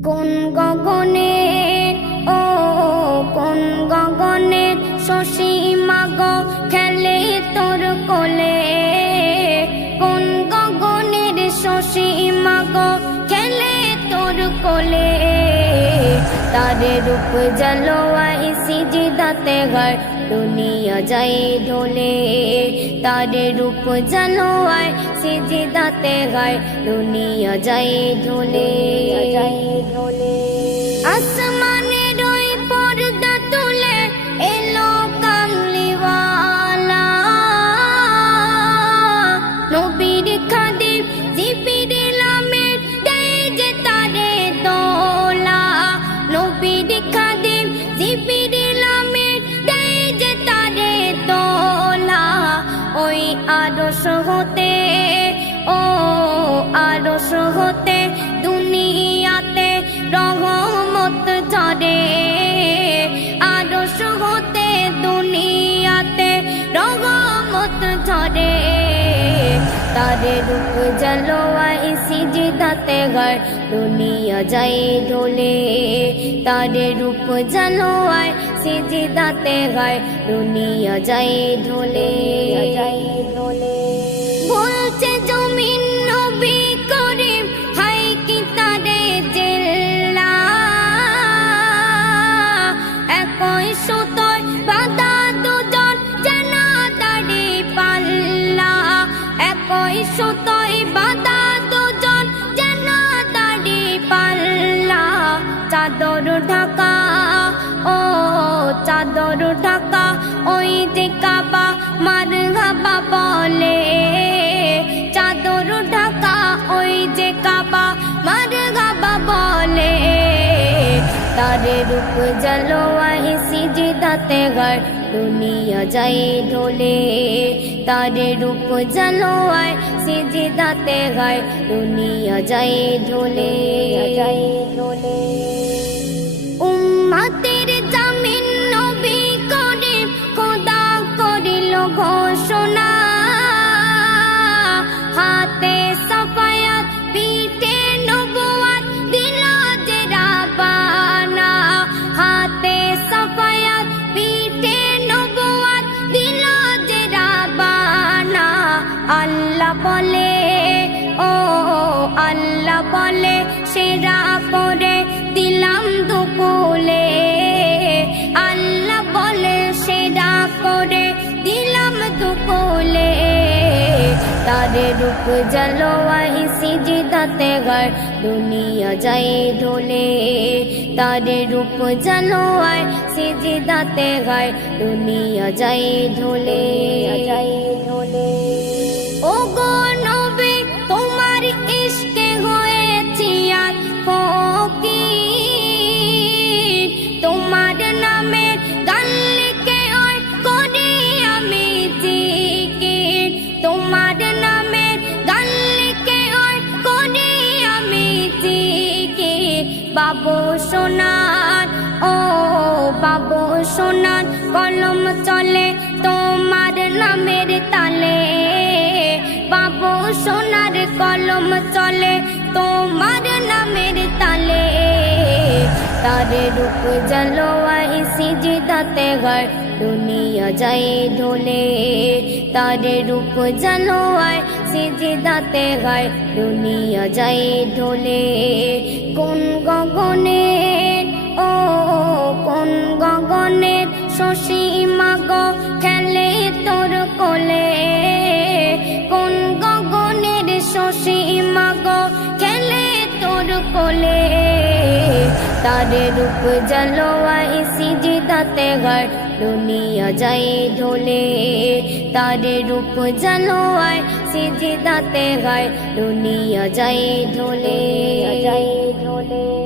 কোন গগনে ও কোন গগনে শশী তারে রূপ জলোয়াই সিজিদাতে ঘর। দুনিয়া যাই ঢোলে তারে রূপ জলোয়াই সিজিদাতে ঘর। দুনিয়া যাই ঢোলে যাই ঢোলে। আসমানের ঝরে তারে রূপ জলোয়াই সিজিদাতে ঘর দুনিয়া যাই ঢোলে। তারে রূপ জলোয়াই সিজিদাতে ঘর দুনিয়া যাই ঢোলে যাই ঢোলে। ঢাকা ওই যে কাবা মার গাবা বলে। চাদর ঢাকা, ওই যে কাবা মার গাবা বলে। তারে রূপ জলোয়াই সিজিদাতে ঘর দুনিয়া যাই ঢোলে। তারে রূপ জলোয়াই সিজিদাতে ঘর দুনিয়া যাই ঢোলে যাই ঢোলে। তারে রূপ জলোয়াই সিজিদাতে ঘর দুনিয়া যায় ঢোলে তারে রূপ জলোয়াই সিজিদাতে ঘর দুনিয়া যায় ঢোলে যাই সোনার কলম চলে, তোমার নামের তালে। তারে রূপ জলোয়াই সিজিদাতে ঘর দুনিয়া যাই ঢোলে। তারে রূপ জলোয়াই সিজিদাতে ঘর দুনিয়া যাই ঢোলে। কোন গগনের, ও কোন গগনের শশী কোলে তারে রূপ জলোয়াই সিজিদাতে ঘর, দুনিয়া যাই ঢোলে। তারে রূপ জলোয়াই সিজিদাতে ঘর, দুনিয়া যাই ঢোলে যাই ঢোলে।